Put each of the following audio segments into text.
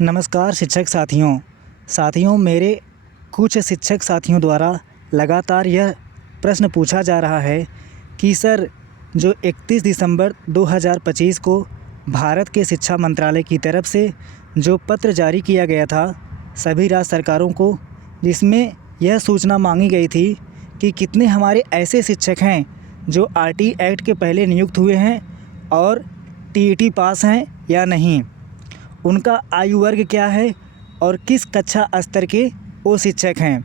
नमस्कार शिक्षक साथियों मेरे कुछ शिक्षक साथियों द्वारा लगातार यह प्रश्न पूछा जा रहा है कि सर जो 31 दिसंबर 2025 को भारत के शिक्षा मंत्रालय की तरफ से जो पत्र जारी किया गया था सभी राज्य सरकारों को, जिसमें यह सूचना मांगी गई थी कि कितने हमारे ऐसे शिक्षक हैं जो आरटी एक्ट के पहले नियुक्त हुए हैं और टीईटी पास हैं या नहीं, उनका आयु वर्ग क्या है और किस कक्षा स्तर के वो शिक्षक हैं।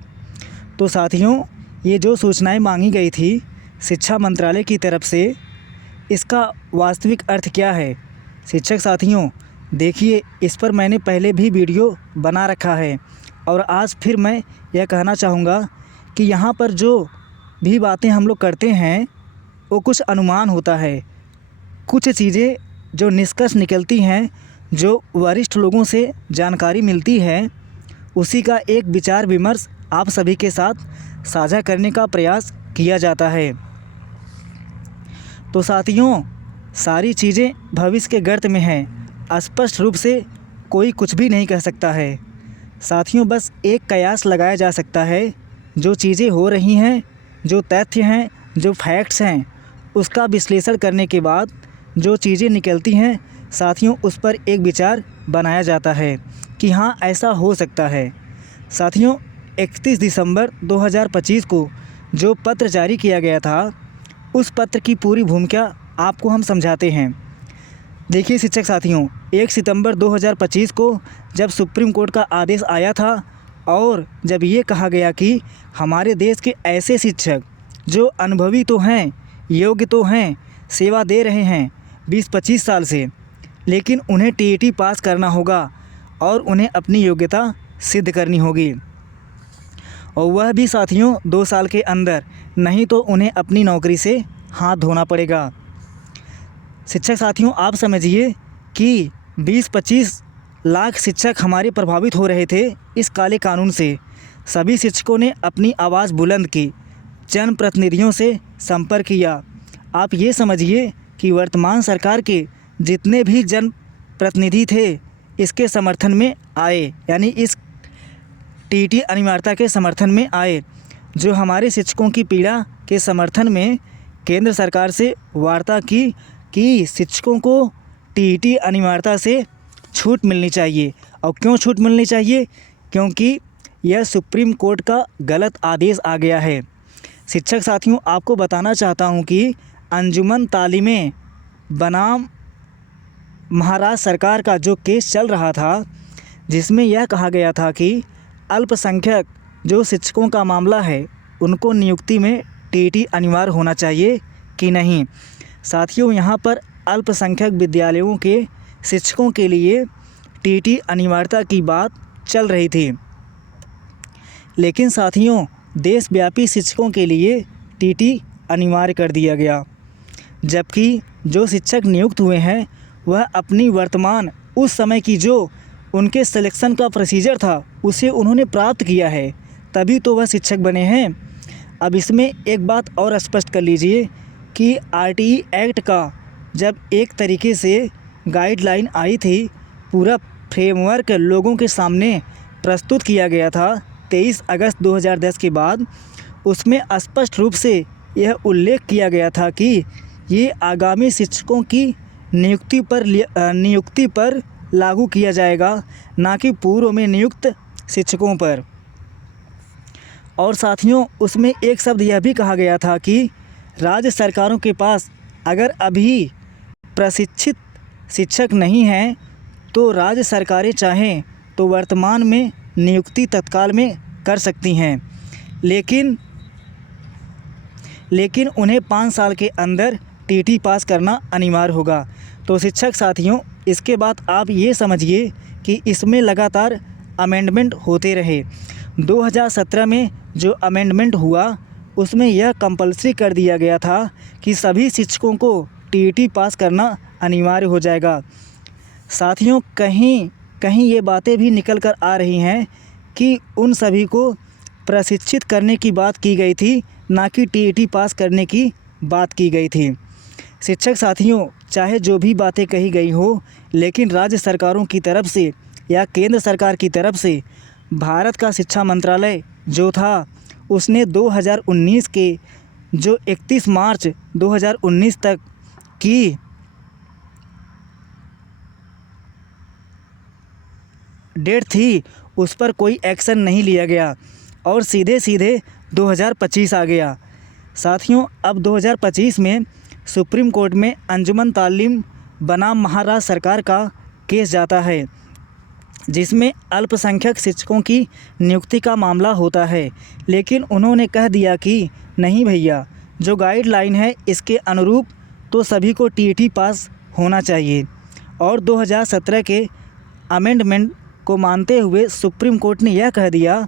तो साथियों, ये जो सूचनाएं मांगी गई थी शिक्षा मंत्रालय की तरफ से, इसका वास्तविक अर्थ क्या है। शिक्षक साथियों देखिए, इस पर मैंने पहले भी वीडियो बना रखा है और आज फिर मैं यह कहना चाहूँगा कि यहाँ पर जो भी बातें हम लोग करते हैं वो कुछ अनुमान होता है, कुछ चीज़ें जो निष्कर्ष निकलती हैं, जो वरिष्ठ लोगों से जानकारी मिलती है, उसी का एक विचार विमर्श आप सभी के साथ साझा करने का प्रयास किया जाता है। तो साथियों, सारी चीज़ें भविष्य के गर्त में हैं, स्पष्ट रूप से कोई कुछ भी नहीं कह सकता है। साथियों, बस एक कयास लगाया जा सकता है, जो चीज़ें हो रही हैं, जो तथ्य हैं, जो फैक्ट्स हैं, उसका विश्लेषण करने के बाद जो चीज़ें निकलती हैं साथियों, उस पर एक विचार बनाया जाता है कि हाँ ऐसा हो सकता है। साथियों, 31 दिसंबर 2025 को जो पत्र जारी किया गया था, उस पत्र की पूरी भूमिका आपको हम समझाते हैं। देखिए शिक्षक साथियों, 1 सितंबर 2025 को जब सुप्रीम कोर्ट का आदेश आया था और जब ये कहा गया कि हमारे देश के ऐसे शिक्षक जो अनुभवी तो हैं, योग्य तो हैं, सेवा दे रहे हैं 20-25 साल से, लेकिन उन्हें टीईटी पास करना होगा और उन्हें अपनी योग्यता सिद्ध करनी होगी, और वह भी साथियों 2 साल के अंदर, नहीं तो उन्हें अपनी नौकरी से हाथ धोना पड़ेगा। शिक्षक साथियों, आप समझिए कि 20-25 लाख शिक्षक हमारे प्रभावित हो रहे थे इस काले कानून से। सभी शिक्षकों ने अपनी आवाज़ बुलंद की, जनप्रतिनिधियों से संपर्क किया। आप ये समझिए कि वर्तमान सरकार के जितने भी जनप्रतिनिधि थे इसके समर्थन में आए, यानी इस टीईटी अनिवार्यता के समर्थन में आए, जो हमारे शिक्षकों की पीड़ा के समर्थन में केंद्र सरकार से वार्ता की कि शिक्षकों को टीईटी अनिवार्यता से छूट मिलनी चाहिए। और क्यों छूट मिलनी चाहिए? क्योंकि यह सुप्रीम कोर्ट का गलत आदेश आ गया है। शिक्षक साथियों, आपको बताना चाहता हूँ कि अंजुमन तालीमें बनाम महाराष्ट्र सरकार का जो केस चल रहा था, जिसमें यह कहा गया था कि अल्पसंख्यक जो शिक्षकों का मामला है उनको नियुक्ति में टीईटी अनिवार्य होना चाहिए कि नहीं। साथियों, यहाँ पर अल्पसंख्यक विद्यालयों के शिक्षकों के लिए टीईटी अनिवार्यता की बात चल रही थी, लेकिन साथियों देशव्यापी शिक्षकों के लिए टीईटी अनिवार्य कर दिया गया, जबकि जो शिक्षक नियुक्त हुए हैं वह अपनी वर्तमान उस समय की जो उनके सिलेक्शन का प्रोसीजर था उसे उन्होंने प्राप्त किया है, तभी तो वह शिक्षक बने हैं। अब इसमें एक बात और स्पष्ट कर लीजिए कि आरटीई एक्ट का जब एक तरीके से गाइडलाइन आई थी, पूरा फ्रेमवर्क लोगों के सामने प्रस्तुत किया गया था 23 अगस्त 2010 के बाद, उसमें स्पष्ट रूप से यह उल्लेख किया गया था कि ये आगामी शिक्षकों की नियुक्ति पर लागू किया जाएगा, ना कि पूर्व में नियुक्त शिक्षकों पर। और साथियों, उसमें एक शब्द यह भी कहा गया था कि राज्य सरकारों के पास अगर अभी प्रशिक्षित शिक्षक नहीं हैं तो राज्य सरकारें चाहें तो वर्तमान में नियुक्ति तत्काल में कर सकती हैं, लेकिन उन्हें 5 साल के अंदर टीईटी पास करना अनिवार्य होगा। तो शिक्षक साथियों, इसके बाद आप ये समझिए कि इसमें लगातार अमेंडमेंट होते रहे। 2017 में जो अमेंडमेंट हुआ उसमें यह कंपल्सरी कर दिया गया था कि सभी शिक्षकों को टीईटी पास करना अनिवार्य हो जाएगा। साथियों, कहीं ये बातें भी निकल कर आ रही हैं कि उन सभी को प्रशिक्षित करने की बात की गई थी, ना कि टीईटी पास करने की बात की गई थी। शिक्षक साथियों, चाहे जो भी बातें कही गई हो, लेकिन राज्य सरकारों की तरफ से या केंद्र सरकार की तरफ से भारत का शिक्षा मंत्रालय जो था उसने 2019 के जो 31 मार्च 2019 तक की डेट थी उस पर कोई एक्शन नहीं लिया गया और सीधे सीधे 2025 आ गया। साथियों, अब 2025 में सुप्रीम कोर्ट में अंजुमन तालीम बनाम महाराष्ट्र सरकार का केस जाता है जिसमें अल्पसंख्यक शिक्षकों की नियुक्ति का मामला होता है। लेकिन उन्होंने कह दिया कि नहीं भैया, जो गाइडलाइन है इसके अनुरूप तो सभी को टीईटी पास होना चाहिए। और 2017 के अमेंडमेंट को मानते हुए सुप्रीम कोर्ट ने यह कह दिया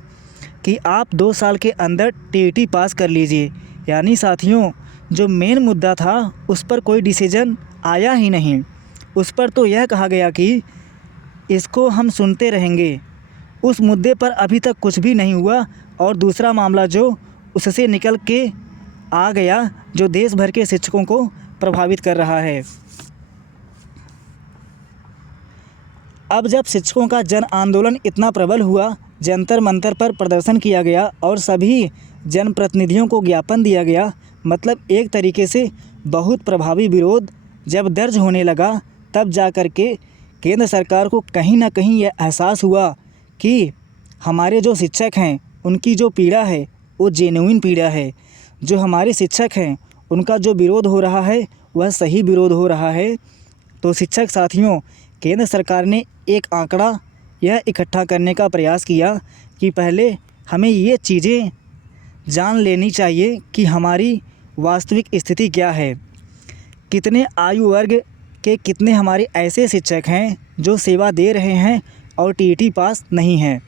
कि आप 2 साल के अंदर टीईटी पास कर लीजिए। यानी साथियों, जो मेन मुद्दा था उस पर कोई डिसीजन आया ही नहीं। उस पर तो यह कहा गया कि इसको हम सुनते रहेंगे। उस मुद्दे पर अभी तक कुछ भी नहीं हुआ। और दूसरा मामला जो उससे निकल के आ गया, जो देश भर के शिक्षकों को प्रभावित कर रहा है। अब जब शिक्षकों का जन आंदोलन इतना प्रबल हुआ, जंतर मंतर पर प्रदर्शन किया गया और सभी जनप्रतिनिधियों को ज्ञापन दिया गया, मतलब एक तरीके से बहुत प्रभावी विरोध जब दर्ज होने लगा, तब जा कर के केंद्र सरकार को कहीं ना कहीं यह एहसास हुआ कि हमारे जो शिक्षक हैं उनकी जो पीड़ा है वो जेन्युइन पीड़ा है। जो हमारे शिक्षक हैं उनका जो विरोध हो रहा है वह सही विरोध हो रहा है। तो शिक्षक साथियों, केंद्र सरकार ने एक आंकड़ा यह इकट्ठा करने का प्रयास किया कि पहले हमें ये चीज़ें जान लेनी चाहिए कि हमारी वास्तविक स्थिति क्या है, कितने आयु वर्ग के कितने हमारे ऐसे शिक्षक हैं जो सेवा दे रहे हैं और टीईटी पास नहीं हैं।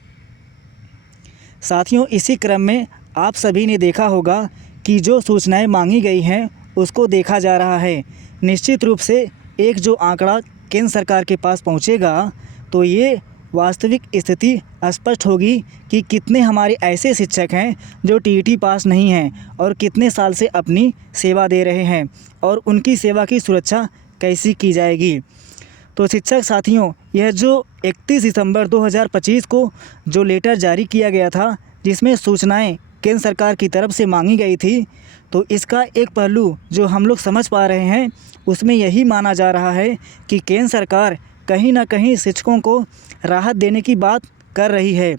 साथियों, इसी क्रम में आप सभी ने देखा होगा कि जो सूचनाएं मांगी गई हैं उसको देखा जा रहा है। निश्चित रूप से एक जो आंकड़ा केंद्र सरकार के पास पहुंचेगा तो ये वास्तविक स्थिति स्पष्ट होगी कि कितने हमारे ऐसे शिक्षक हैं जो टीईटी पास नहीं हैं और कितने साल से अपनी सेवा दे रहे हैं और उनकी सेवा की सुरक्षा कैसी की जाएगी। तो शिक्षक साथियों, यह जो 31 दिसंबर 2025 को जो लेटर जारी किया गया था जिसमें सूचनाएं केंद्र सरकार की तरफ से मांगी गई थी, तो इसका एक पहलू जो हम लोग समझ पा रहे हैं उसमें यही माना जा रहा है कि केंद्र सरकार कहीं ना कहीं शिक्षकों को राहत देने की बात कर रही है।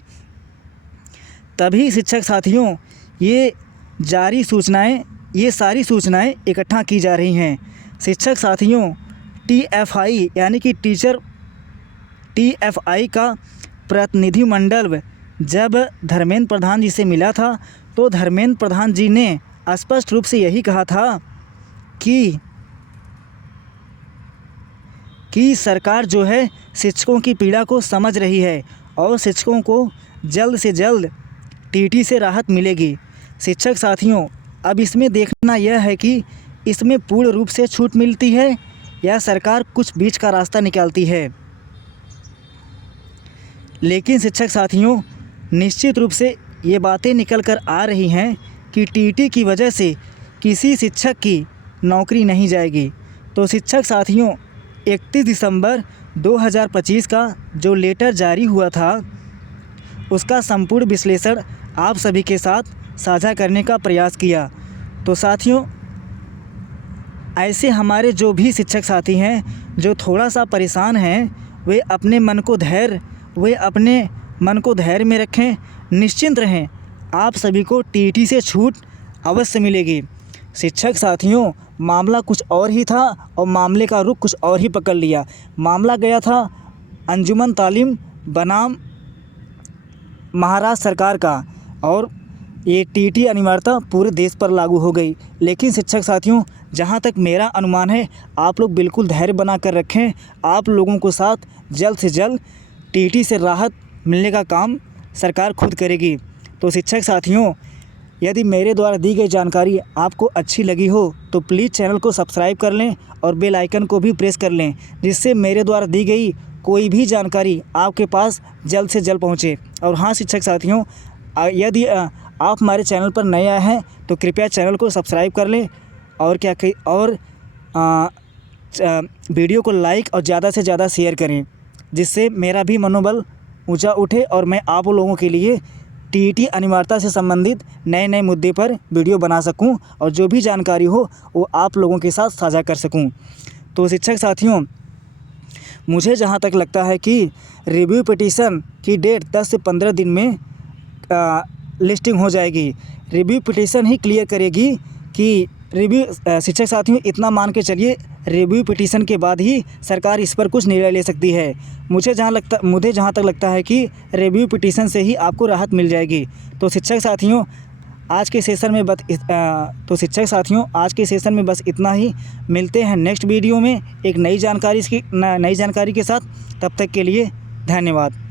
तभी शिक्षक साथियों, ये सारी सूचनाएं इकट्ठा की जा रही हैं। शिक्षक साथियों, टीएफआई यानी कि टीएफआई का प्रतिनिधिमंडल जब धर्मेंद्र प्रधान जी से मिला था तो धर्मेंद्र प्रधान जी ने स्पष्ट रूप से यही कहा था कि सरकार जो है शिक्षकों की पीड़ा को समझ रही है और शिक्षकों को जल्द से जल्द टीईटी से राहत मिलेगी। शिक्षक साथियों, अब इसमें देखना यह है कि इसमें पूर्ण रूप से छूट मिलती है या सरकार कुछ बीच का रास्ता निकालती है। लेकिन शिक्षक साथियों, निश्चित रूप से ये बातें निकल कर आ रही हैं कि टीईटी की वजह से किसी शिक्षक की नौकरी नहीं जाएगी। तो शिक्षक साथियों, 31 दिसंबर 2025 का जो लेटर जारी हुआ था उसका संपूर्ण विश्लेषण आप सभी के साथ साझा करने का प्रयास किया। तो साथियों, ऐसे हमारे जो भी शिक्षक साथी हैं जो थोड़ा सा परेशान हैं, वे अपने मन को धैर्य में रखें, निश्चिंत रहें, आप सभी को टीईटी से छूट अवश्य मिलेगी। शिक्षक साथियों, मामला कुछ और ही था और मामले का रुख कुछ और ही पकड़ लिया। मामला गया था अंजुमन तालीम बनाम महाराष्ट्र सरकार का और ये टीईटी अनिवार्यता पूरे देश पर लागू हो गई। लेकिन शिक्षक साथियों, जहाँ तक मेरा अनुमान है, आप लोग बिल्कुल धैर्य बना कर रखें। आप लोगों को साथ जल्द से जल्द टीईटी से राहत मिलने का काम सरकार खुद करेगी। तो शिक्षक साथियों, यदि मेरे द्वारा दी गई जानकारी आपको अच्छी लगी हो तो प्लीज़ चैनल को सब्सक्राइब कर लें और बेल आइकन को भी प्रेस कर लें, जिससे मेरे द्वारा दी गई कोई भी जानकारी आपके पास जल्द से जल्द पहुंचे। और हाँ शिक्षक साथियों, यदि आप हमारे चैनल पर नए आए हैं तो कृपया चैनल को सब्सक्राइब कर लें और वीडियो को लाइक और ज़्यादा से ज़्यादा शेयर करें। जिससे मेरा भी मनोबल ऊंचा उठे और मैं आप लोगों के लिए टीईटी अनिवार्यता से संबंधित नए नए मुद्दे पर वीडियो बना सकूं और जो भी जानकारी हो वो आप लोगों के साथ साझा कर सकूं। तो शिक्षक साथियों, मुझे जहां तक लगता है कि रिव्यू पिटीशन की डेट 10 से 15 दिन में लिस्टिंग हो जाएगी। रिव्यू पिटीशन ही क्लियर करेगी कि शिक्षक साथियों, इतना मान के चलिए, रिव्यू पिटीशन के बाद ही सरकार इस पर कुछ निर्णय ले सकती है। मुझे जहाँ तक लगता है कि रिव्यू पिटीशन से ही आपको राहत मिल जाएगी। तो शिक्षक साथियों, आज के सेशन में बस इतना ही। मिलते हैं नेक्स्ट वीडियो में एक नई जानकारी के साथ। तब तक के लिए धन्यवाद।